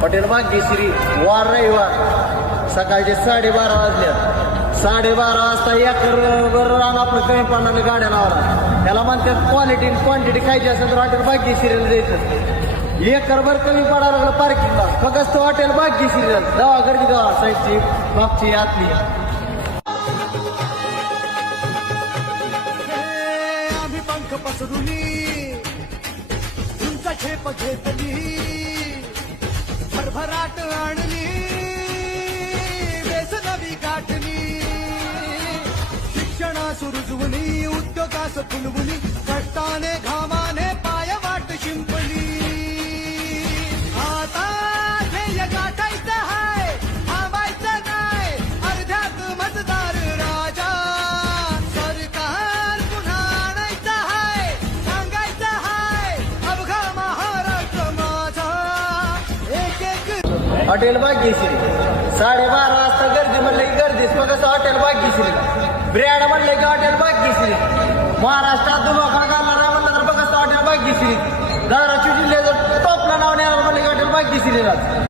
Hotel Bhagyashree वार रविवार सकाळचे 12:30 वाजल्या. 12:30 वाजता एकर बरं रान आपलं कमी पाण्याने गाड्या लावला. त्याला म्हणतात क्वालिटी क्वांटिटी खायची असेल तर हॉटेल भाग्यश्रीला द्यायचं. एकरभर कमी पडायला लागलं पार्किंगला. फक्त हॉटेल भाग्यश्रीला दवा गर्दी दवा साईडची मागची आतली. आम्ही पंख पसरुनी तुमचा झेप घेतली भरभराट आणली वेस नवी गाठली शिक्षणास रुजवली उद्योगास फुलवली कष्टाने घामाने पाय वाट शिंपली आता ध्येय गाठायचं हाय थांबायचं नाही अर्ध्यात मतदार राजा सरकार पुन्हा आणायचं हाय सांगायचं हाय अवघा महाराष्ट्र माझा एक एक हॉटेल भाग्यश्री 12:30 वाजता गर्दी म्हणलं की गर्दीच. मग कसं हॉटेल भाग्यश्री ब्रँड म्हणलं की हॉटेल भाग्यश्री. महाराष्ट्रात लोकांना घालणार म्हणलं तर बघ कसं हॉटेल भाग्यश्री. धाराशिव जिल्ह्याचं टॉपला नाव येणार म्हणलं की हॉटेल भाग्यश्रीला.